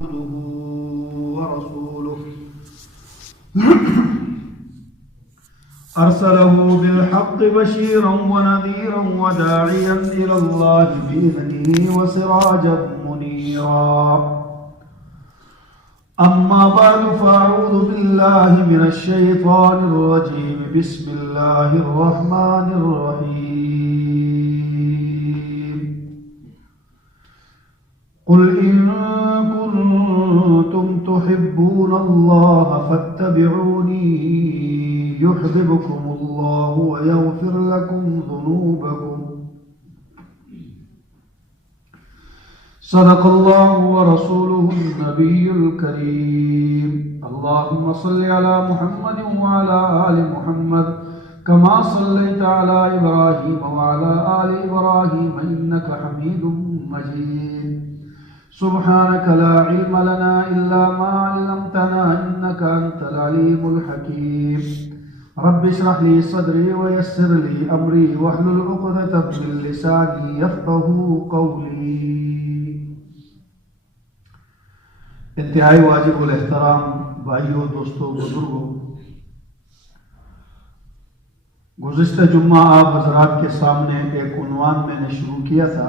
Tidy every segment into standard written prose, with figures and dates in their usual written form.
ورسوله أرسله بالحق بشيرا ونذيرا وداعيا إلى الله بإذنه وسراجا منيرا. أما بعد فأعوذ بالله من الشيطان الرجيم. بسم الله الرحمن الرحيم. قل إن كنتم تحبون الله فاتبعوني يحببكم الله ويغفر لكم ذنوبكم. صدق الله ورسوله النبي الكريم. اللهم صل على محمد وعلى آل محمد كما صليت على إبراهيم وعلى آل إبراهيم إنك حميد مجيد. سبحانك لا علم لنا إلا ما علمتنا إنك أنت العليم الحكيم. رب اشرح لي صدري ويسر لي أمري واحلل عقدة من لساني يفقهوا قولي. انتہائی واجب الاحترام بھائیوں، دوستوں، بزرگوں، گزشتہ جمعہ آپ حضرات کے سامنے ایک عنوان میں نے شروع کیا تھا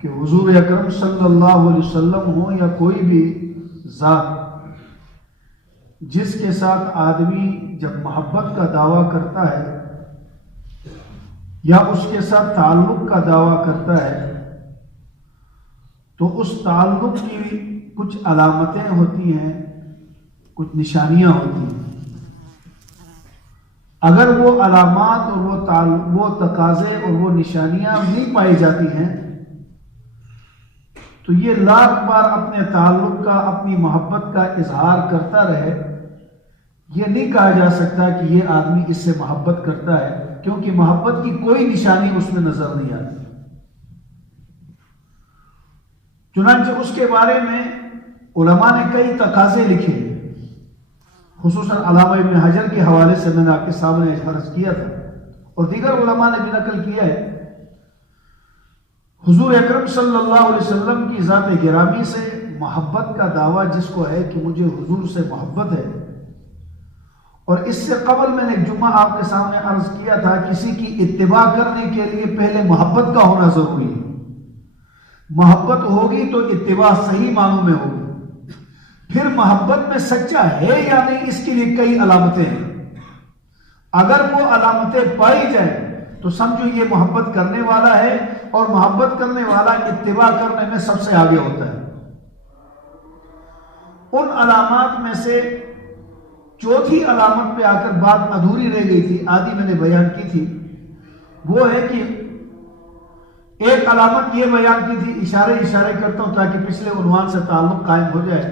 کہ حضور اکرم صلی اللہ علیہ وسلم ہو یا کوئی بھی ذات، جس کے ساتھ آدمی جب محبت کا دعویٰ کرتا ہے یا اس کے ساتھ تعلق کا دعویٰ کرتا ہے تو اس تعلق کی کچھ علامتیں ہوتی ہیں، کچھ نشانیاں ہوتی ہیں. اگر وہ علامات اور وہ تقاضے اور وہ نشانیاں نہیں پائی جاتی ہیں تو یہ لاکھ بار اپنے تعلق کا، اپنی محبت کا اظہار کرتا رہے، یہ نہیں کہا جا سکتا کہ یہ آدمی اس سے محبت کرتا ہے، کیونکہ محبت کی کوئی نشانی اس میں نظر نہیں آتی. چنانچہ اس کے بارے میں علماء نے کئی تقاضے لکھے، خصوصاً علامہ ابن حجر کے حوالے سے میں نے آپ کے سامنے عرض کیا تھا، اور دیگر علماء نے بھی نقل کیا ہے. حضور اکرم صلی اللہ علیہ وسلم کی ذات گرامی سے محبت کا دعویٰ جس کو ہے کہ مجھے حضور سے محبت ہے، اور اس سے قبل میں نے ایک جمعہ آپ کے سامنے عرض کیا تھا کسی کی اتباع کرنے کے لیے پہلے محبت کا ہونا ضروری ہے. محبت ہوگی تو اتباع صحیح معنوں میں ہوگی. پھر محبت میں سچا ہے یا نہیں، اس کے لیے کئی علامتیں ہیں. اگر وہ علامتیں پائی جائیں تو سمجھو یہ محبت کرنے والا ہے، اور محبت کرنے والا اتباع کرنے میں سب سے آگے ہوتا ہے. ان علامات میں سے چوتھی علامت پہ آ کر بات ادھوری رہ گئی تھی، آدھی میں نے بیان کی تھی. وہ ہے کہ ایک علامت یہ بیان کی تھی، اشارے کرتا ہوں تاکہ پچھلے عنوان سے تعلق قائم ہو جائے،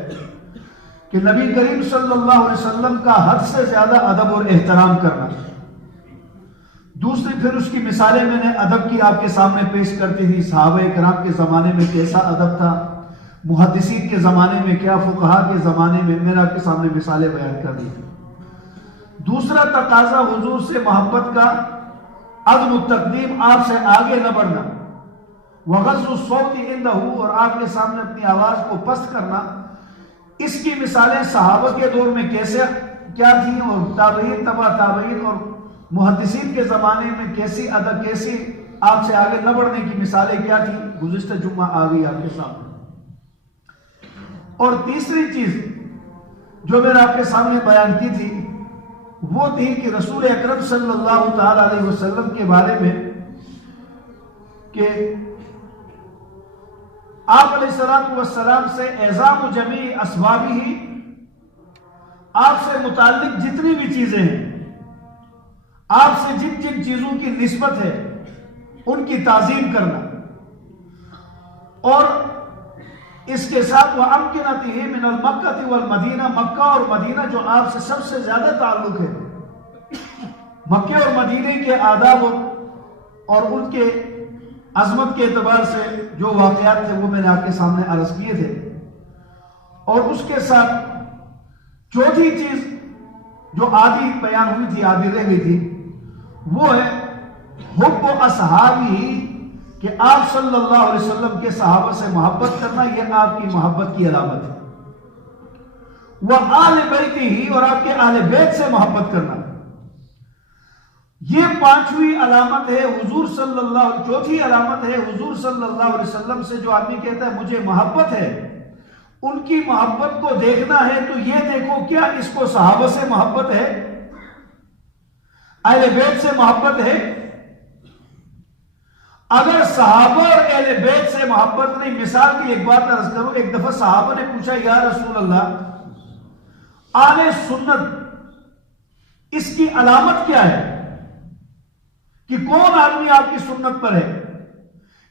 کہ نبی کریم صلی اللہ علیہ وسلم کا حد سے زیادہ ادب اور احترام کرنا. دوسری پھر اس کی مثالیں میں نے ادب کی آپ کے سامنے پیش کرتی تھی. صحابہ کرام کے زمانے میں کیسا ادب تھا، محدثین کے زمانے میں کیا، فقہا کے زمانے میں نے آپ کے سامنے مثالیں بیان کر دی. دوسرا تقاضا حضور سے محبت کا عدم التقدیم، آپ سے آگے نہ بڑھنا، وغض الصوت عنده، اور آپ کے سامنے اپنی آواز کو پست کرنا. اس کی مثالیں صحابہ کے دور میں کیا تھیں، اور تابعین، تبع تابعین اور محدثین کے زمانے میں کیسی آپ سے آگے نہ بڑھنے کی مثالیں کیا تھیں، گزشتہ جمعہ آ گئی آپ کے سامنے. اور تیسری چیز جو میں نے آپ کے سامنے بیان کی تھی وہ تھی کہ رسول اکرم صلی اللہ تعالی علیہ وسلم کے بارے میں کہ آپ علیہ السلام سے اعظام جمیع اسبابہ، آپ سے متعلق جتنی بھی چیزیں ہیں، آپ سے جن جن چیزوں کی نسبت ہے ان کی تعظیم کرنا، اور اس کے ساتھ وَأَمْكِنَتِهِ مِنَ الْمَكَّةِ وَالْمَدِينَةِ، مکہ اور مدینہ جو آپ سے سب سے زیادہ تعلق ہے، مکہ اور مدینہ کے آداب اور ان کے عظمت کے اعتبار سے جو واقعات تھے وہ میں نے آپ کے سامنے عرض کیے تھے. اور اس کے ساتھ چوتھی چیز جو آدھی بیان ہوئی تھی، آدھی رہ گئی تھی، وہ ہے حب اصحابی، کہ آپ صلی اللہ علیہ وسلم کے صحابہ سے محبت کرنا یہ آپ کی محبت کی علامت ہے، وآل بیتہ، اور آپ کے اہل بیت سے محبت کرنا، یہ پانچویں علامت ہے حضور صلی اللہ علیہ، چوتھی علامت ہے حضور صلی اللہ علیہ وسلم سے جو آدمی کہتا ہے مجھے محبت ہے، ان کی محبت کو دیکھنا ہے تو یہ دیکھو کیا اس کو صحابہ سے محبت ہے، اہل بیت سے محبت ہے؟ اگر صحابہ اور اہل بیت سے محبت نہیں، مثال کی ایک بات عرض کروں، ایک دفعہ صحابہ نے پوچھا یا رسول اللہ اہل سنت اس کی علامت کیا ہے کہ کون آدمی آپ کی سنت پر ہے؟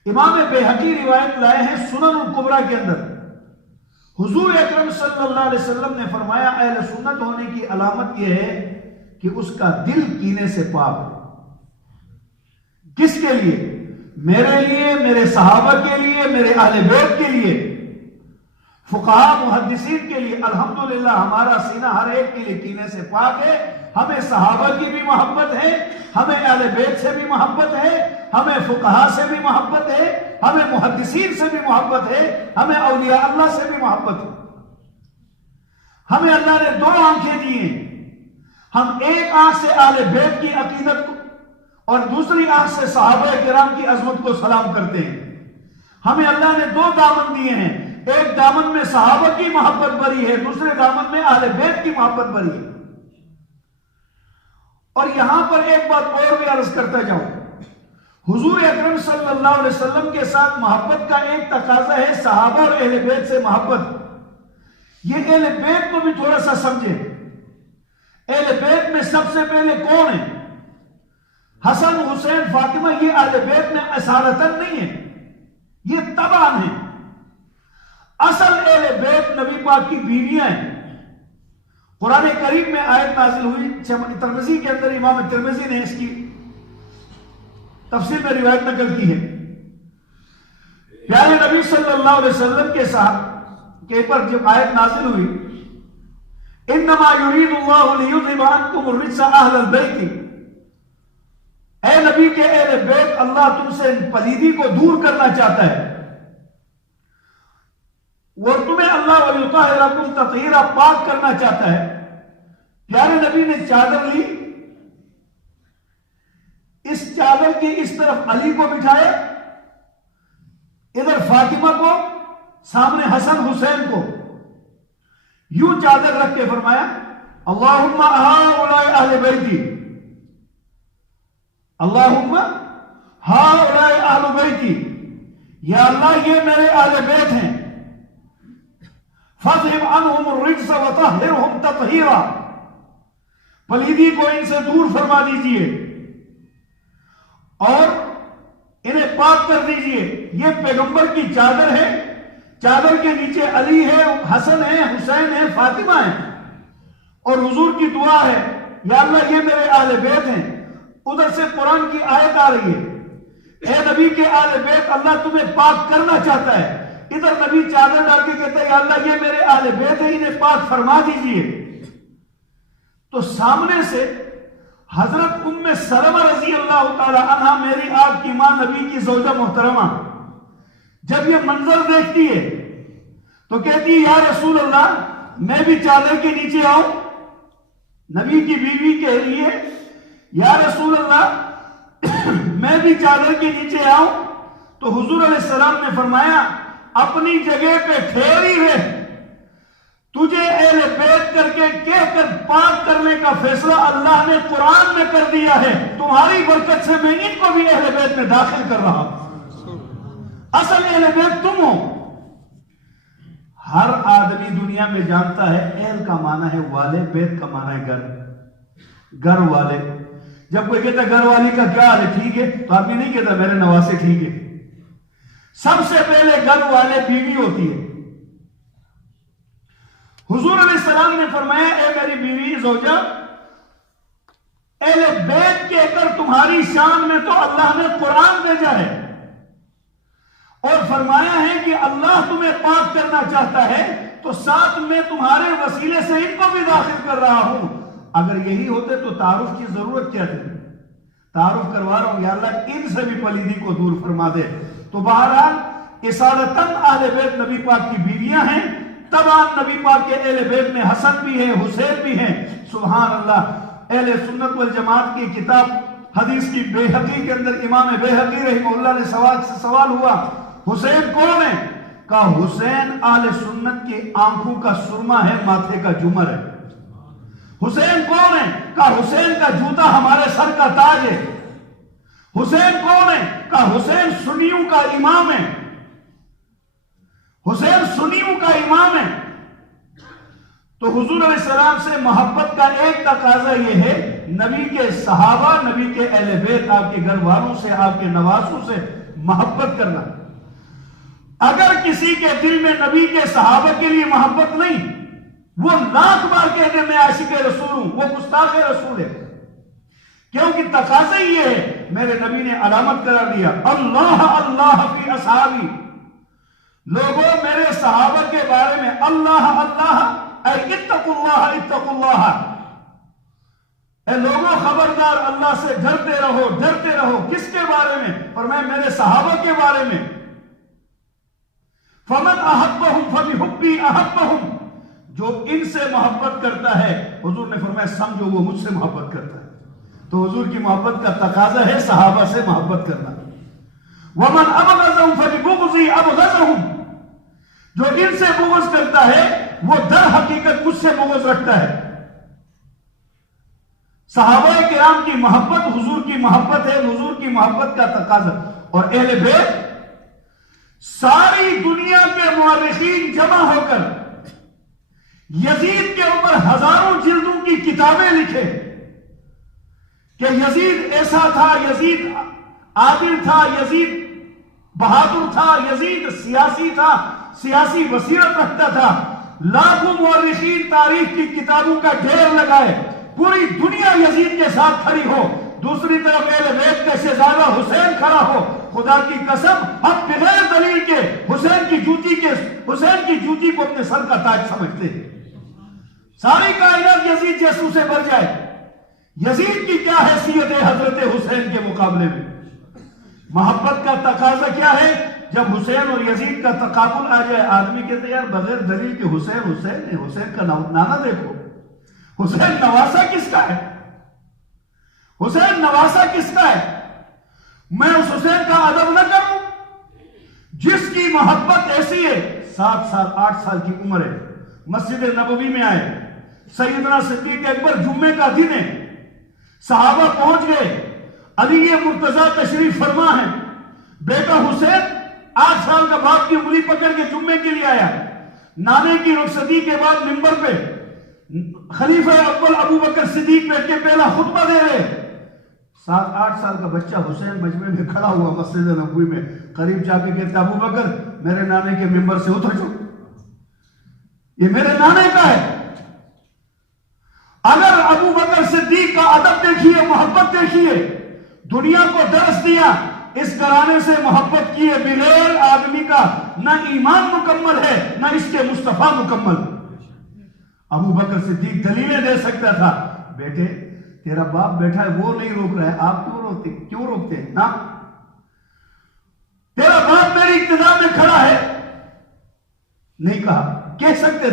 امام بیہقی روایت لائے ہیں سنن الکبریٰ کے اندر، حضور اکرم صلی اللہ علیہ وسلم نے فرمایا اہل سنت ہونے کی علامت یہ ہے کہ اس کا دل کینے سے پاک ہے۔ کس کے لیے؟ میرے لیے، میرے صحابہ کے لیے، میرے اہل بیت کے لیے، فقہاء محدثین کے لیے۔ الحمدللہ ہمارا سینہ ہر ایک کے لیے کینے سے پاک ہے، ہمیں صحابہ کی بھی محبت ہے، ہمیں اہل بیت سے بھی محبت ہے، ہمیں فقہاء سے بھی محبت ہے، ہمیں محدثین سے بھی محبت ہے، ہمیں اولیاء اللہ سے بھی محبت ہے۔ ہمیں اللہ نے دو آنکھیں دی ہیں، ہم ایک آنکھ سے اہل بیت کی عقیدت کو اور دوسری آنکھ سے صحابہ کرام کی عظمت کو سلام کرتے ہیں۔ ہمیں اللہ نے دو دامن دیے ہیں، ایک دامن میں صحابہ کی محبت بری ہے، دوسرے دامن میں اہل بیت کی محبت بری ہے۔ اور یہاں پر ایک بات اور بھی عرض کرتا جاؤں، حضور اکرم صلی اللہ علیہ وسلم کے ساتھ محبت کا ایک تقاضا ہے صحابہ اور اہل بیت سے محبت۔ یہ اہل بیت کو بھی تھوڑا سا سمجھیں، اہل بیت میں سب سے پہلے کون ہے؟ حسن، حسین، فاطمہ، یہ اہل بیت میں اصالتاً نہیں ہے، یہ تبعاً ہیں۔ اصل اہل بیت نبی پاک کی بیویاں ہیں۔ قرآن کریم میں آیت نازل ہوئی، ترمذی کے اندر امام ترمذی نے اس کی تفسیر میں روایت نقل کی ہے، پیارے نبی صلی اللہ علیہ وسلم کے ساتھ کے پر جب آیت نازل ہوئی انما یرید اللہ لیذھب عنکم الرجس اہل البیت، اے نبی کے اہل بیت اللہ تم سے پلیدی کو دور کرنا چاہتا ہے، اور تمہیں اللہ ولیطہرکم تطہیرا پاک کرنا چاہتا ہے۔ پیارے نبی نے چادر لی، اس چادر کی اس طرف علی کو بٹھایا، ادھر فاطمہ کو، سامنے حسن حسین کو، یوں چادر رکھ کے فرمایا اللہم ہؤلاء اہل بیتی، اللہم ہؤلاء اہل بیتی، یا اللہ یہ میرے اہل بیت ہیں، فاذھب عنہم الرجس وطہرہم تطہیرا، پلیدی کو ان سے دور فرما دیجئے اور انہیں پاک کر دیجئے۔ یہ پیغمبر کی چادر ہے، چادر کے نیچے علی ہے، حسن ہے، حسین ہے، فاطمہ ہے، اور حضور کی دعا ہے یا اللہ یہ میرے اہل بیت ہیں۔ ادھر سے قرآن کی آیت آ رہی ہے، اے نبی کے اہل بیت اللہ تمہیں پاک کرنا چاہتا ہے، ادھر نبی چادر ڈال کے کہتا ہے یا اللہ یہ میرے اہل بیت ہیں، انہیں پاک فرما دیجئے۔ تو سامنے سے حضرت ام سلمہ رضی اللہ تعالی عنہ، میری آپ کی ماں، نبی کی زوجہ محترمہ، جب یہ منظر دیکھتی ہے تو کہتی ہے یا رسول اللہ میں بھی چادر کے نیچے آؤں؟ نبی کی بیوی کہہ رہی ہے یا رسول اللہ میں بھی چادر کے نیچے آؤں؟ تو حضور علیہ السلام نے فرمایا اپنی جگہ پہ ٹھہری رہ، تجھے اہل بیت کر کے کہہ کر پاک کرنے کا فیصلہ اللہ نے قرآن میں کر دیا ہے، تمہاری برکت سے میں ان کو بھی اہل بیت میں داخل کر رہا ہوں۔ اصل اہل بیت تم ہو۔ ہر آدمی دنیا میں جانتا ہے اہل کا معنی ہے والے، بیت کا معنی ہے گھر، گھر والے۔ جب کوئی کہتا ہے گھر والی کا کیا حال ہے، ٹھیک ہے، تو آدمی نہیں کہتا میرے نواسے ٹھیک ہے۔ سب سے پہلے گھر والے بیوی ہوتی ہے۔ حضور علیہ السلام نے فرمایا اے میری بیوی زوجہ، اہل بیت کہہ کر تمہاری شان میں تو اللہ نے قرآن بھیجا ہے اور فرمایا ہے کہ اللہ تمہیں پاک کرنا چاہتا ہے، تو ساتھ میں تمہارے وسیلے سے ان کو بھی داخل کر رہا ہوں۔ اگر یہی ہوتے تو تعارف کی ضرورت کیا تھی؟ تعارف کروا رہا ہوں یا اللہ ان سے بھی پلیدی کو دور فرما دے۔ تو بہرحال اصالتاً اہل بیت نبی پاک کی بیویاں ہیں، تمام نبی پاک کے اہل بیت میں حسن بھی ہے، حسین بھی ہیں. سبحان اللہ. اہل سنت والجماعت کی کتاب حدیث کی بیہقی کے اندر امام بیہقی رحمہ اللہ نے سوال ہوا حسین کون ہے؟ کہا حسین اہل سنت کی آنکھوں کا سرما ہے، ماتھے کا جمر ہے. حسین کون ہے؟ کہا حسین کا جوتا ہمارے سر کا تاج ہے. حسین کون ہے؟ کہا حسین سنیوں کا امام ہے. حسین سنیوں کا امام ہے. تو حضور علیہ السلام سے محبت کا ایک تقاضا یہ ہے، نبی کے صحابہ، نبی کے اہل بیت، آپ کے گھر والوں سے، آپ کے نواسوں سے محبت کرنا. اگر کسی کے دل میں نبی کے صحابہ کے لیے محبت نہیں، وہ لاکھ بار کہتے میں عاشق رسول ہوں، وہ گستاخ رسول ہے. کیونکہ تقاضا یہ ہے، میرے نبی نے علامت قرار دیا اللہ اللہ فی اصحابی. لوگوں میرے صحابہ کے بارے میں اللہ اللہ اے اتقوا اللہ اتقوا اللہ، اے لوگوں خبردار اللہ سے ڈرتے رہو ڈرتے رہو. کس کے بارے میں؟ فرمایا میرے صحابہ کے بارے میں. فمن احبہم فبحبی احبہم، جو ان سے محبت کرتا ہے، حضور نے فرمایا سمجھو وہ مجھ سے محبت کرتا ہے. تو حضور کی محبت کا تقاضا ہے صحابہ سے محبت کرنا. ومن ابغضہم فببغضی ابغضہم، جو ان سے بغض کرتا ہے وہ در حقیقت مجھ سے بغض رکھتا ہے. صحابہ کرام کی محبت حضور کی محبت ہے، حضور کی محبت کا تقاضا. اور اہل بیت، ساری دنیا کے مورخین جمع ہو کر یزید کے اوپر ہزاروں جلدوں کی کتابیں لکھے کہ یزید ایسا تھا، یزید عادل تھا، یزید بہادر تھا، یزید سیاسی تھا، سیاسی بصیرت رکھتا تھا. لاکھوں مورخین تاریخ کی کتابوں کا ڈھیر لگائے، پوری دنیا یزید کے ساتھ کھڑی ہو، دوسری طرف اہل بیت کا شہزادہ حسین کھڑا ہو. خدا کی قسم ہم بغیر دلیل کے حسین کی جوتی کو اپنے سر کا تاج سمجھتے ہیں. ساری کائنات یزید جیسو سے بھر جائے، یزید کی کیا حیثیت ہے حضرت حسین کے مقابلے میں؟ محبت کا تقاضا کیا ہے؟ جب حسین اور یزید کا تقابل آ جائے، آدمی کہتے ہیں یار بغیر دلیل کے حسین ہے، حسین کا نانا دیکھو، حسین نواسا کس کا ہے؟ حسین نواسا کس کا ہے؟ میں اس حسین کا ادب نہ کروں جس کی محبت ایسی ہے. 7 سال 8 سال کی عمر ہے، مسجد نبوی میں آئے، سیدنا صدیق اکبر جمعے کا دن ہے، صحابہ پہنچ گئے، علی مرتضیٰ تشریف فرما ہے، بیٹا حسین 8 سال کا باپ کی انگلی پکڑ کے جمعے کے لیے آیا. نانے کی رخصتی کے بعد منبر پہ خلیفہ اول ابو بکر صدیق بیٹھ کے پہلا خطبہ دے رہے. 7-8 سال کا بچہ حسین مجمع میں کھڑا ہوا مسجد نبوی میں، قریب جا کے کہتا ابو بکر میرے نانے کے ممبر سے اتر جاؤ، یہ میرے نانے کا ہے. اگر ابو بکر صدیق کا ادب دیکھیے، محبت دیکھیے، دنیا کو درس دیا، اس گھرانے سے محبت کیے بغیر آدمی کا نہ ایمان مکمل ہے نہ اس کے مصطفیٰ مکمل. ابو بکر صدیق دلیلیں دے سکتا تھا، بیٹے تیرا باپ بیٹھا ہے وہ نہیں روک رہا ہے، آپ کیوں روکتے ہیں؟ نا تیرا باپ میری اقتداء میں کھڑا ہے، نہیں کہا. کہہ سکتے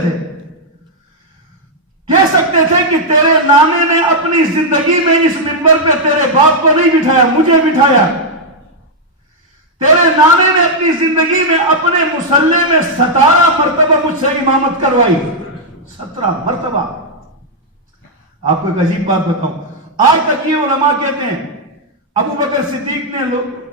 تھے کہ تیرے نانے نے اپنی زندگی میں اس منبر پہ تیرے باپ کو نہیں بٹھایا، مجھے بٹھایا. تیرے نانے نے اپنی زندگی میں اپنے مصلے میں 17 مرتبہ مجھ سے امامت کروائی. 17 مرتبہ. آپ کو ایک عجیب بات بتاؤں، آج تک یہ علماء کہتے ہیں ابو بکر صدیق نے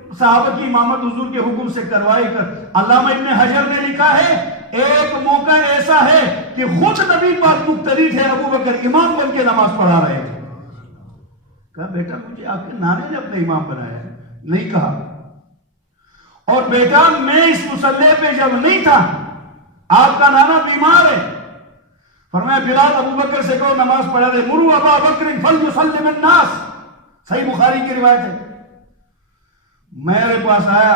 صحابہ کی امامت حضور کے حکم سے کروائی کر. علامہ ابن حجر نے لکھا ہے ایک موقع ایسا ہے کہ خود نبی پاک مقتدی تھے، ابو بکر امام بن کے نماز پڑھا رہے تھے. کہا بیٹا مجھے آپ کے نانے نے اپنے امام بنایا ہے؟ نہیں کہا. اور بیٹا میں اس مصلے پہ جب نہیں تھا، آپ کا نانا بیمار ہے، فرمایا بلال ابو بکر سے کہو نماز پڑھا دے، مروا ابا بکر فلیصلی بالناس، صحیح بخاری کی روایت ہے. میرے پاس آیا،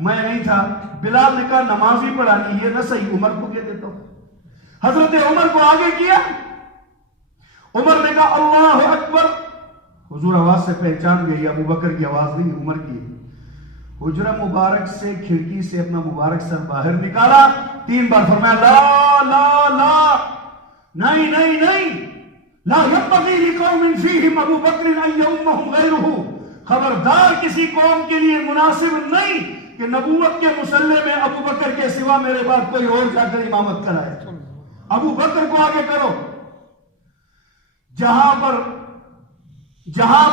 میں نہیں تھا، بلال نے کہا نماز ہی پڑھانی یہ نہ صحیح، عمر کو کہہ دیتا ہوں. حضرت عمر کو آگے کیا، عمر نے کہا اللہ اکبر. حضور آواز سے پہچان گئی ابو بکر کی آواز نہیں عمر کی. حجرہ مبارک سے کھڑکی سے اپنا مبارک سر باہر نکالا، 3 بار فرمایا لا لا لا، نہیں نہیں نہیں، لا ينبغي لقوم فيهم ابو بکر ان يؤمهم غيره، خبردار کسی قوم کے لیے مناسب نہیں کہ نبوت کے مسلح میں ابو بکر کے سوا میرے بعد کوئی اور جا کر امامت کرائے، ابو بکر کو آگے کرو۔ جہاں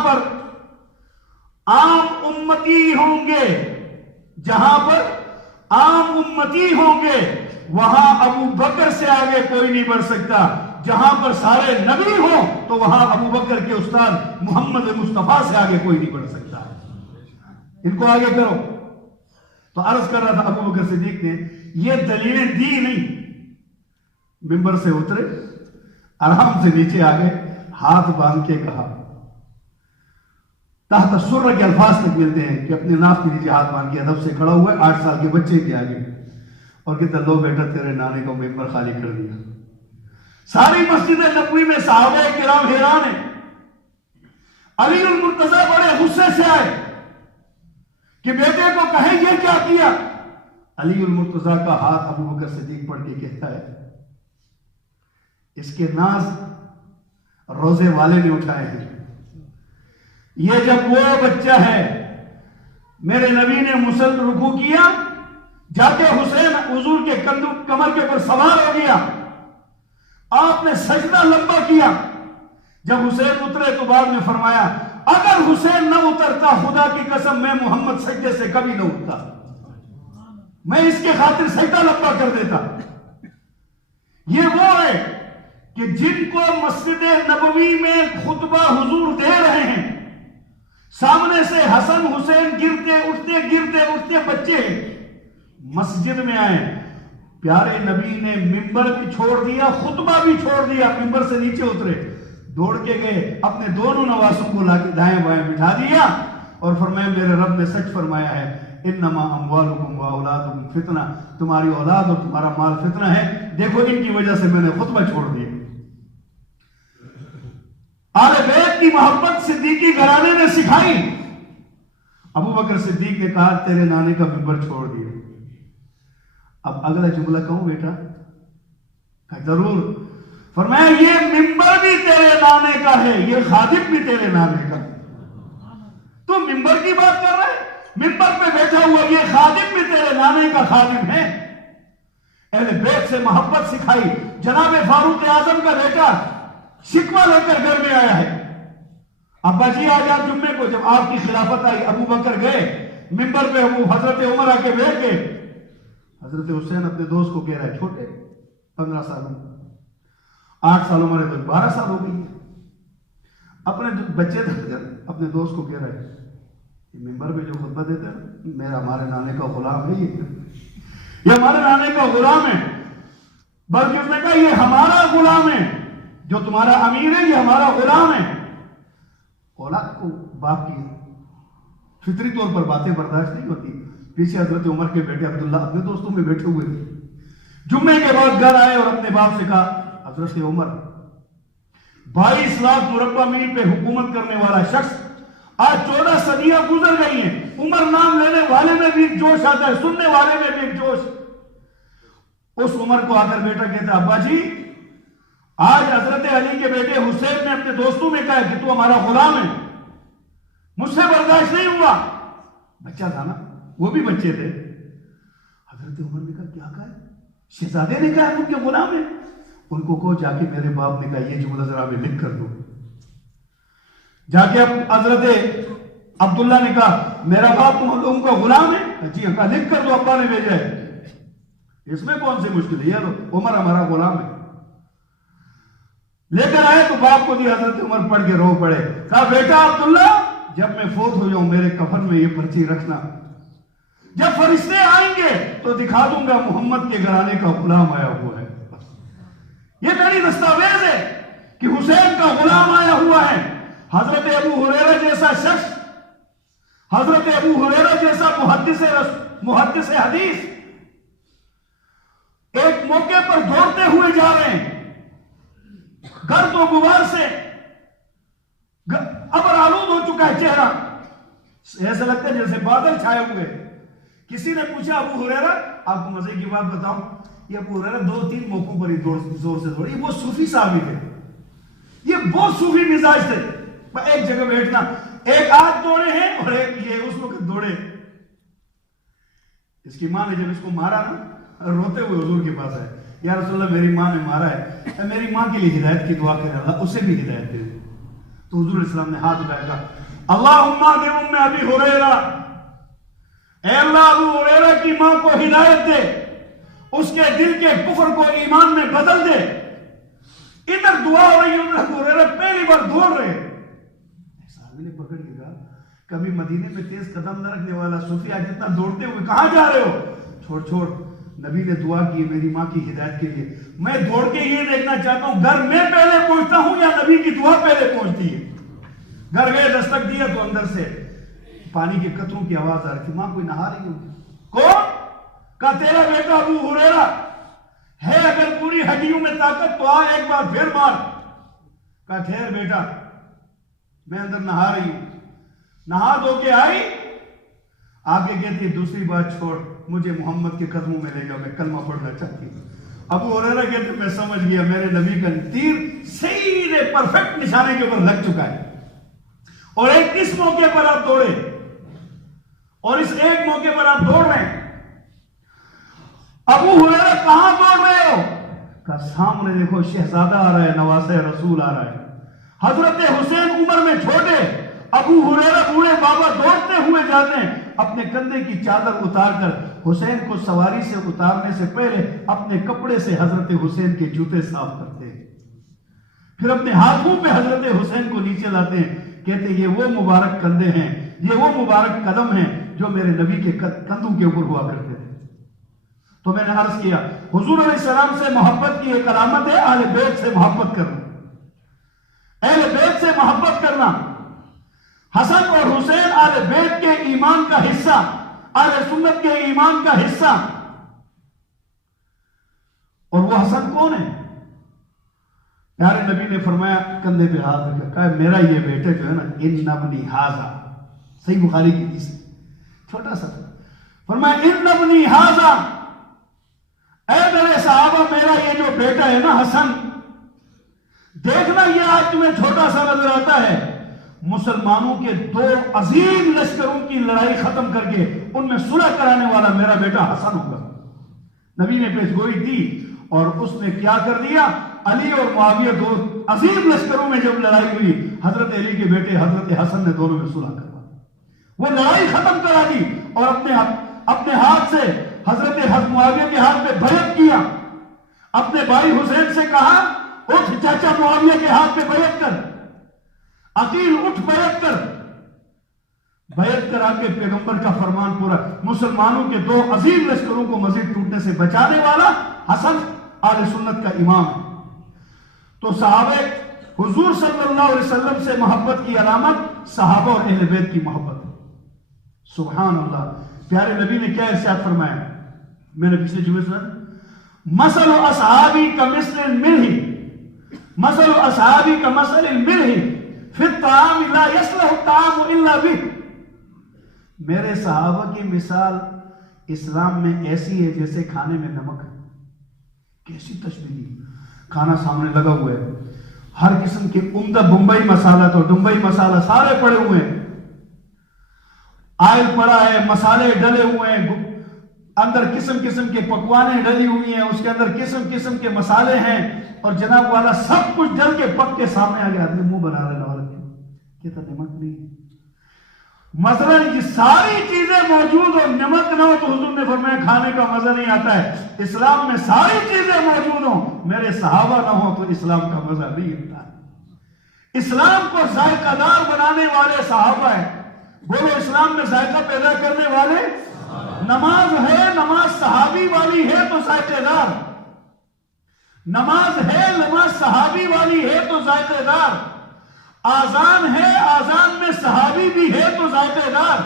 پر عام امتی ہوں گے، جہاں پر عام امتی ہوں گے وہاں ابو بکر سے آگے کوئی نہیں بڑھ سکتا، جہاں پر سارے نبی ہوں تو وہاں ابو بکر کے استاد محمد مصطفیٰ سے آگے کوئی نہیں بڑھ سکتا، ان کو آگے کرو۔ تو عرض کر رہا تھا ابو بکر صدیق نے یہ دلیلیں دی نہیں، ممبر سے اترے، آرام سے نیچے آگے، ہاتھ باندھ کے کہا، تحت سرہ کے الفاظ تک ملتے ہیں کہ اپنے ناف کے نیچے ہاتھ باندھ کے ادب سے کھڑا ہوا ہے 8 سال کے بچے کے آگے، اور کہتا لو بیٹا تیرے نانے کو ممبر خالی کر دیا۔ ساری مسجد نبوی میں صحابہ کرام حیران ہیں، علی المرتضیٰ بڑے غصے سے آئے کہ بیٹے کو کہیں یہ کیا کیا؟ علی المرتضیٰ کا ہاتھ ابو بکر صدیق پڑھ کے کہتا ہے اس کے ناز روزے والے نے اٹھائے ہیں، یہ جب وہ بچہ ہے، میرے نبی نے مسلم رکوع کیا، جا کے حسین حضور کے کمر کے اوپر سوار ہو گیا، آپ نے سجدہ لمبا کیا، جب حسین اترے تو بعد میں فرمایا اگر حسین نہ اترتا خدا کی قسم میں محمد سجدے سے کبھی نہ اٹھتا، میں اس کے خاطر سجدہ لمبا کر دیتا۔ یہ وہ ہے کہ جن کو مسجد نبوی میں خطبہ حضور دے رہے ہیں، سامنے سے حسن حسین گرتے اٹھتے بچے مسجد میں آئے، پیارے نبی نے ممبر بھی چھوڑ دیا، خطبہ بھی چھوڑ دیا، ممبر سے نیچے اترے، دوڑ کے گئے، اپنے دونوں نواسوں کو لا کے دائیں بائیں بٹھا دیا اور فرمایا میرے رب نے سچ فرمایا ہے انما اموالکم واولادکم فتنہ، تمہاری اولاد اور تمہارا مال فتنہ ہے، دیکھو ان کی وجہ سے میں نے خطبہ چھوڑ دیا۔ آل بیت کی محبت صدیقی گھرانے نے سکھائی۔ ابو بکر صدیق نے کہا تیرے نانے کا ممبر چھوڑ دیا۔ اب اگلا جملہ کہوں بیٹا؟ کہا ضرور۔ فرمایا یہ ممبر بھی تیرے نانے کا ہے، یہ خادم بھی تیرے نانے کا۔ تو ممبر کی بات کر رہے، ممبر پہ بیٹھا ہوا یہ خادم بھی تیرے نانے کا خادم ہے۔ اہل بیت سے محبت سکھائی۔ جناب فاروق اعظم کا بیٹا شکوہ لے کر گھر میں آیا ہے، ابا جی آج آپ جمعے کو، جب آپ کی خلافت آئی ابو بکر گئے ممبر پہ، وہ حضرت عمر آ کے بیٹھ گئے، حضرت حسین اپنے دوست کو کہہ رہا ہے چھوٹے 15 سالوں 8 سال عمر ہے تو 12 سال ہو گئی، اپنے بچے اپنے دوست کو کہہ رہا ہے ممبر پہ جو خطبہ دیتا ہے میرا ہمارے نانے کا غلام ہے، یہ ہمارے نانے کا غلام ہے، بلکہ اس نے کہا یہ ہمارا غلام ہے، جو تمہارا امیر ہے یہ ہمارا غلام ہے۔ اولاد کو باپ کی فطری طور پر باتیں برداشت نہیں ہوتی۔ پیچھے حضرت عمر کے بیٹے عبداللہ اپنے دوستوں میں بیٹھے ہوئے تھے، جمعے کے بعد گھر آئے اور اپنے باپ سے کہا حضرت عمر 22 لاکھ مربع میل پہ حکومت کرنے والا شخص آج 14 صدیاں گزر گئی ہیں، عمر نام لینے والے میں بھی ایک جوش آتا ہے، سننے والے میں بھی ایک جوش۔ اس عمر کو آ کر بیٹا کہتا ہے ابا جی آج حضرت علی کے بیٹے حسین نے اپنے دوستوں میں کہا کہ تو ہمارا غلام ہے، مجھ سے برداشت نہیں ہوا۔ بچہ تھا نا، وہ بھی بچے تھے۔ حضرت عمر نے کہا کیا کہا ہے؟ شہزادے نے کہا ان کے غلام ہیں، ان کو کہو جا کے میرے باپ نے کہا یہ جملہ ذرا میں لکھ کر دو۔ جا کے حضرت عبداللہ نے کہا میرا باپ تم لوگوں کا غلام ہے؟ جی کہا لکھ کر دو، ابا نے بھیجا ہے، اس میں کون سی مشکل ہے، یہ لو عمر ہمارا غلام ہے۔ لے کر آئے تو باپ کو دی، حضرت عمر پڑھ کے رو پڑے، کہا بیٹا عبداللہ جب میں فوت ہو جاؤں میرے کفن میں یہ پرچی رکھنا، جب فرشتے آئیں گے تو دکھا دوں گا محمد کے گھرانے کا غلام آیا ہوا ہے۔ یہ میری دستاویز ہے کہ حسین کا غلام آیا ہوا ہے۔ حضرت ابو ہریرہ جیسا شخص، حضرت ابو ہریرہ جیسا محدث حدیث ایک موقع پر دوڑتے ہوئے جا رہے ہیں، گرد و غبار سے ابر آلود ہو چکا ہے چہرہ، ایسا لگتا ہے جیسے بادل چھائے ہوئے، کسی نے پوچھا ابو ہریرہ، آپ کو مزے کی بات بتاؤں، یہ ابو ہریرہ 2-3 موقعوں پر ہی زور سے دوڑے. یہ وہ صوفی صحابی تھے، یہ بہت صوفی مزاج تھے. ایک جگہ بیٹھنا، ایک آج دوڑے ہیں اور ایک یہ اس وقت دوڑے. اس کی ماں نے جب اس کو مارا نا، روتے ہوئے حضور کے پاس آئے، یا رسول اللہ میری ماں نے مارا ہے، میری ماں کے لیے ہدایت کی دعا کرے، اللہ اسے بھی ہدایت دے. تو حضور علیہ السلام نے ہاتھ اٹھایا کہا اللہم اہد ام ابی ہریرہ، اے اللہ ابو ہریرہ کی ماں کو ہدایت دے، اس کے دل کے کفر کو ایمان میں بدل دے. ادھر دعا ہو رہی ہے، ابو ہریرہ پہلی بار دوڑ رہے. صحابی نے پکڑ کے کہا کبھی مدینے میں تیز قدم نہ رکھنے والا صوفی آج اتنا دوڑتے ہوئے کہاں جا رہے ہو؟ چھوڑ چھوڑ، نبی نے دعا کی میری ماں کی ہدایت کے لیے، میں دوڑ کے یہ دیکھنا چاہتا ہوں گھر میں پہلے پہنچتا ہوں یا نبی کی دعا پہلے پہنچتی ہے. گھر گئے، دستک دیا تو اندر سے پانی کے قطروں کی آواز آ رہی تھی. ماں کوئی نہا رہی ہوگی. کون؟ کہا تیرا بیٹا ابو ہریرہ ہے، اگر پوری ہڈیوں میں طاقت تو آ ایک بار پھر مار. کہا ٹھہر بیٹا، میں اندر نہا رہی ہوں. نہا دھو کے آئی، آگے کہتی ہے دوسری بات چھوڑ، مجھے محمد کے قدموں میں لے جاؤ، میں کلمہ پڑھنا چاہتی ہوں. ابو ہریرہ کہتے میں سمجھ گیا میرے نبی کا تیر سیدھے پرفیکٹ نشانے کے اوپر لگ چکا ہے. اور ایک اس موقع پر آپ دوڑے، اور اس ایک موقع پر آپ دوڑ رہے ہیں. ابو ہریرہ کہاں دوڑ رہے ہو؟ کہا سامنے دیکھو شہزادہ آ رہا ہے، نواسہ رسول آ رہا ہے. حضرت حسین عمر میں چھوٹے، ابو ہریرہ بوڑھے بابا دوڑتے ہوئے جاتے ہیں. اپنے کندھے کی چادر اتار کر حسین کو سواری سے اتارنے سے پہلے اپنے کپڑے سے حضرت حسین کے جوتے صاف کرتے ہیں، پھر اپنے ہاتھوں پہ حضرت حسین کو نیچے لاتے ہیں. کہتے ہیں یہ وہ مبارک کندھے ہیں، یہ وہ مبارک قدم ہیں جو میرے نبی کے کندھوں کے اوپر ہوا کرتے تھے. تو میں نے عرض کیا حضور علیہ السلام سے محبت کی ایک علامت ہے اہل بیت سے محبت کرنا. اہل بیت سے محبت کرنا، حسن اور حسین اہل بیت کے ایمان کا حصہ، اہل سنت کے ایمان کا حصہ. اور وہ حسن کون ہے؟ پیارے نبی نے فرمایا کندھے پہ ہاتھ رکھا، کہا میرا یہ بیٹا جو ہے نا ان ابنی ھذا، صحیح بخاری کی حدیث چھوٹا سا، فرمایا ان ابنی ھذا، اے میرے صحابہ میرا یہ جو بیٹا ہے نا حسن، دیکھنا یہ آج تمہیں چھوٹا سا نظر آتا ہے، مسلمانوں کے 2 عظیم لشکروں کی لڑائی ختم کر کے ان میں صلح کرانے والا میرا بیٹا حسن ہوگا. نبی نے پیش گوئی دی اور اس نے کیا کر دیا؟ علی اور معاویہ 2 عظیم لشکروں میں جب لڑائی ہوئی، حضرت علی کے بیٹے حضرت حسن نے دونوں میں صلح کروا، وہ لڑائی ختم کرا دی اور اپنے ہاتھ سے حضرت معاویہ کے ہاتھ پہ بیعت کیا. اپنے بھائی حسین سے کہا اٹھ چاچا معاویہ کے ہاتھ پہ بیعت کر، عقیل اٹھ بیعت کر. بیعت کرا کے پیغمبر کا فرمان پورا. مسلمانوں کے 2 عظیم لشکروں کو مزید ٹوٹنے سے بچانے والا حسن اہل سنت کا امام ہے. تو صحابہ حضور صلی اللہ علیہ وسلم سے محبت کی علامت صحابہ اور اہل بیت کی محبت ہے. سبحان اللہ. پیارے نبی نے کیا ارشاد فرمایا؟ میں نے پچھلے جمعے سنا، مثل اصحابی کمثل الملح، مثل اصحابی کمثل الملح فی الطعام لا یصلح الطعام الا به. میرے صحابہ کی مثال اسلام میں ایسی ہے جیسے کھانے میں نمک ہے. کیسی تشبیہ! کھانا سامنے لگا ہوا ہے، ہر قسم کے عمدہ بمبئی مسالہ تو ڈمبئی مسالہ سارے پڑے ہوئے ہیں، آئل پڑا ہے، مسالے ڈلے ہوئے ہیں، اندر قسم قسم کے پکوانیں ڈلی ہوئی ہیں، اس کے اندر قسم قسم کے مسالے ہیں، اور جناب والا سب کچھ ڈل کے پک کے سامنے آ گیا. آدمی منہ بنا رہا ہے، کہتا نمک نہیں. مثلاً یہ ساری چیزیں موجود ہو، نمک نہ ہو تو حضور نے فرمایا کھانے کا مزہ نہیں آتا ہے. اسلام میں ساری چیزیں موجود ہوں، میرے صحابہ نہ ہوں تو اسلام کا مزہ نہیں آتا ہے. اسلام کو ذائقہ دار بنانے والے صحابہ ہیں. بولو اسلام میں ذائقہ پیدا کرنے والے. نماز ہے، نماز صحابی والی ہے تو ذائقہ دار. نماز ہے، نماز صحابی والی ہے تو ذائقہ دار. آزان ہے، آزان میں صحابی بھی ہے تو ذائقہ دار.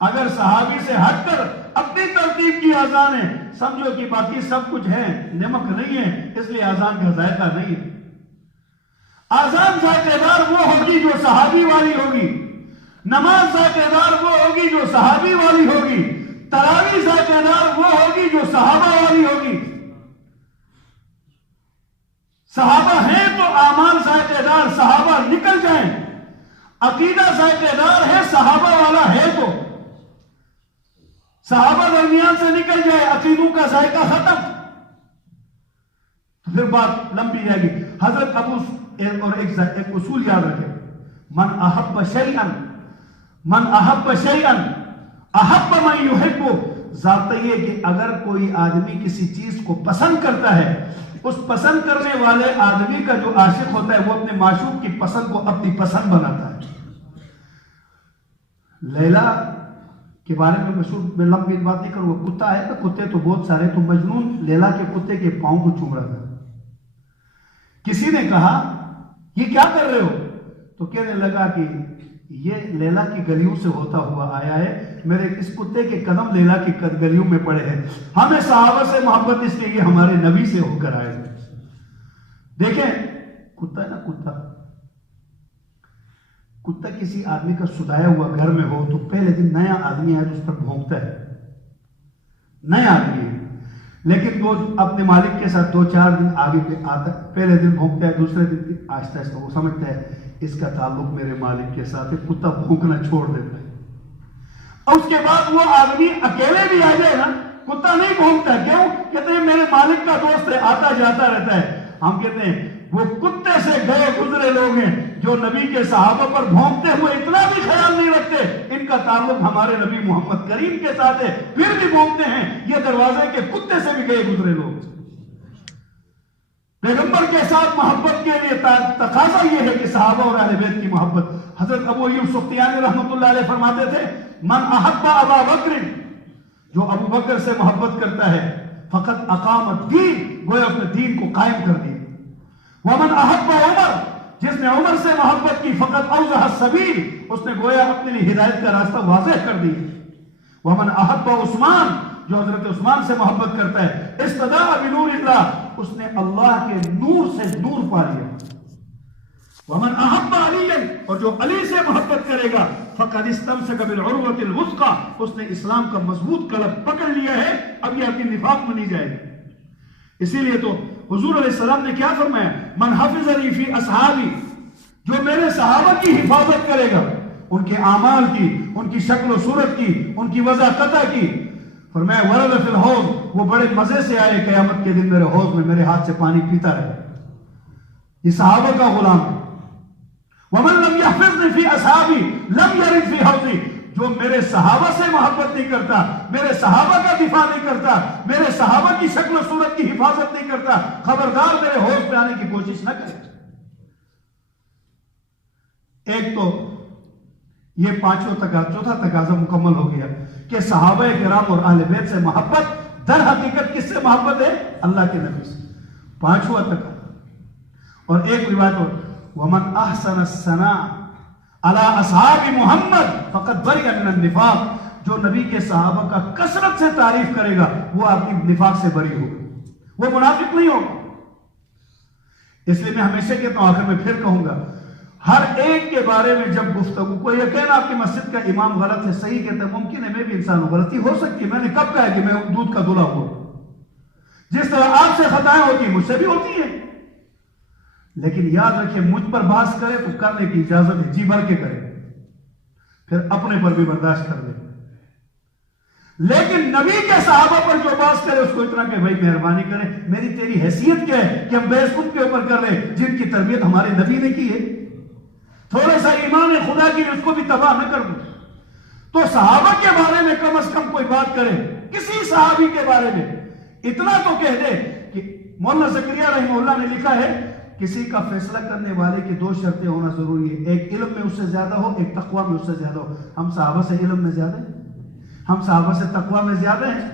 اگر صحابی سے ہٹ کر اپنی ترتیب کی آزان ہے، سمجھو کہ باقی سب کچھ ہے، نمک نہیں ہے، اس لیے آزان کا ذائقہ نہیں ہے. آزان ذائقہ دار وہ ہوگی جو صحابی والی ہوگی، نماز ذائقہ دار وہ ہوگی جو صحابی والی ہوگی. تراوی ذائقہ دار وہ ہوگی جو صحابہ والی ہوگی. صحابہ ہیں تو اعمال ذائقہ دار صحابہ نکل جائیں. عقیدہ ذائقہ دار ہے صحابہ والا ہے تو صحابہ درمیان سے نکل جائے عقیدوں کا ذائقہ ختم تو پھر بات لمبی جائے گی. حضرت ابو اور ایک اصول یاد رکھے, من احب شیئا احب من یحب. ذات یہ کہ اگر کوئی آدمی کسی چیز کو پسند کرتا ہے, اس پسند کرنے والے آدمی کا جو عاشق ہوتا ہے وہ اپنے معشوق کی پسند کو اپنی پسند بناتا ہے. لیلا کے بارے میں میں لمبی بات نہیں کروں. کتا ہے تو کتے تو بہت سارے, تو مجنون لیلا کے کتے کے پاؤں کو چوم رہا تھا. کسی نے کہا یہ کیا کر رہے ہو, تو کہنے لگا کہ یہ لیلا کی گلیوں سے ہوتا ہوا آیا ہے, میرے اس کتے کے قدم لیلا کی گلیوں میں پڑے ہیں. ہمیں صحابہ سے محبت اس لیے ہمارے نبی سے ہو کر آئے. دیکھیں کتا ہے نا, کتا کسی آدمی کا سدایا ہوا گھر میں ہو تو پہلے دن نیا آدمی ہے تو اس پر بھونکتا ہے, نیا آدمی ہے, لیکن وہ اپنے مالک کے ساتھ 2-4 دن آگے آتا ہے. پہلے دن بھونکتا ہے, دوسرے دن آہستہ آہستہ وہ سمجھتا ہے اس کا تعلق میرے مالک کے ساتھ ہے, کتا بھونکنا چھوڑ دیتا ہے. اور اس کے بعد وہ آدمی اکیلے بھی آ جائے نا, کتا نہیں بھونکتا. کیوں؟ کہتے ہیں میرے مالک کا دوست ہے, آتا جاتا رہتا ہے. ہم کہتے ہیں وہ کتے سے گئے گزرے لوگ ہیں جو نبی کے صحابہ پر بھونکتے ہوئے اتنا بھی خیال نہیں رکھتے ان کا تعلق ہمارے نبی محمد کریم کے ساتھ ہے, پھر بھی بھونکتے ہیں. یہ دروازے کے کتے سے بھی گئے گزرے لوگ. پیغمبر کے ساتھ محبت کے لیے تقاضا یہ ہے کہ صحابہ اور اہل بیت کی محبت. حضرت ابو ایوب سختیانی رحمۃ اللہ علیہ فرماتے تھے, من احب ابا بکر, جو ابو بکر سے محبت کرتا ہے, فقط اقام الدین, گویا اس نے دین کو قائم کر دیا. ومن احب عمر, جس نے عمر سے محبت کی, فقط اوضح السبیل, اس نے گویا اپنے لیے ہدایت کا راستہ واضح کر دیا. ومن احب عثمان, جو حضرت عثمان سے محبت کرتا ہے, استداء بنور اللہ, اس نے اللہ کے نور سے نور پا لیا. ومن احب علی, اور جو علی سے محبت کرے گا, فقد استمسک بالعروۃ الوثقی, اس نے اسلام کا مضبوط کلب پکڑ لیا ہے, اب یہ اپنی نفاق میں نہیں جائے گا. اسی لیے تو حضور علیہ السلام نے کیا فرمایا, من حفظنی فی اصحابی, جو میرے صحابہ کی حفاظت کرے گا, ان کے اعمال کی, ان کی شکل و صورت کی, ان کی وضع قطع کی, فرمایا ورد فی الحوض, وہ بڑے مزے سے آئے قیامت کے دن میرے حوض میں میرے ہاتھ سے پانی پیتا رہے. یہ صحابہ کا غلام ہے. ومن لم يحفظنی فی اصحابی لم یرد فی حوضی, جو میرے صحابہ سے محبت نہیں کرتا, میرے صحابہ کا دفاع نہیں کرتا, میرے صحابہ کی شکل و صورت کی حفاظت نہیں کرتا, خبردار میرے حوض پہ آنے کی کوشش نہ کرے. ایک تو یہ چوتھا تقاضا مکمل ہو گیا کہ صحابہ کرام اور اہل بیت سے محبت در حقیقت کس سے محبت ہے؟ اللہ کے نبی سے. 5واں تقاضا. اور ایک روایت اور ومن احسن الثناء علی اصحاب محمد فقد بری من النفاق, جو نبی کے صحابہ کا کثرت سے تعریف کرے گا وہ آپ کی نفاق سے بری ہوگا, وہ منافق نہیں ہوگا. اس لیے میں ہمیشہ کہتا ہوں, آخر میں پھر کہوں گا, ہر ایک کے بارے میں جب گفتگو, کوئی یہ کہنا آپ کی مسجد کا امام غلط ہے, صحیح کہتا ہے, ممکن ہے میں بھی انسان ہوں, غلطی ہو سکتی ہے. میں نے کب کہا کہ میں دودھ کا دھلا ہوا, جس طرح آپ سے خطائیں ہوتی ہیں مجھ سے بھی ہوتی ہیں, لیکن یاد رکھیں مجھ پر بحث کرے تو کرنے کی اجازت ہے, جی بھر کے کرے, پھر اپنے پر بھی برداشت کر لے. لیکن نبی کے صحابہ پر جو بحث کرے اس کو اتنا کہ بھائی مہربانی کرے, میری تیری حیثیت کیا ہے کہ ہم بحث خود کے اوپر کر رہے ہیں جن کی تربیت ہمارے نبی نے کی ہے. تھوڑا سا ایمان خدا کی اس کو بھی تباہ نہ کر دو. تو صحابہ کے بارے میں کم از کم کوئی بات کرے, کسی صحابی کے بارے میں اتنا تو کہہ دے کہ مولانا زکریا رحمہ اللہ نے لکھا ہے, کسی کا فیصلہ کرنے والے کی 2 شرطیں ہونا ضروری ہے, ایک علم میں اس سے زیادہ ہو, ایک تقوی میں اس سے زیادہ ہو. ہم صحابہ سے علم میں زیادہ ہیں, ہم صحابہ سے تقوی میں زیادہ ہیں.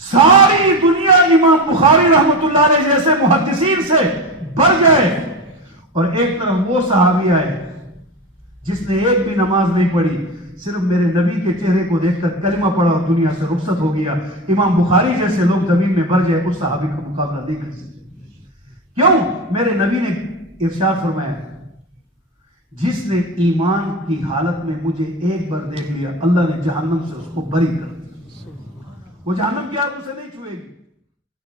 ساری دنیا امام بخاری رحمۃ اللہ علیہ جیسے محدثین سے بڑھ جائے, اور ایک طرف وہ صحابی آئے جس نے ایک بھی نماز نہیں پڑھی, صرف میرے نبی کے چہرے کو دیکھ کر کلمہ پڑھا اور دنیا سے رخصت ہو گیا. امام بخاری جیسے لوگ زمین میں بڑھ جائے, اس صحابی کا مقابلہ نہیں کر سکتے. کیوں؟ میرے نبی نے ارشاد فرمایا, جس نے ایمان کی حالت میں مجھے ایک بار دیکھ لیا اللہ نے جہنم سے اس کو بری کر دیا، وہ جہنم کی آگ اسے نہیں چھوئے گی۔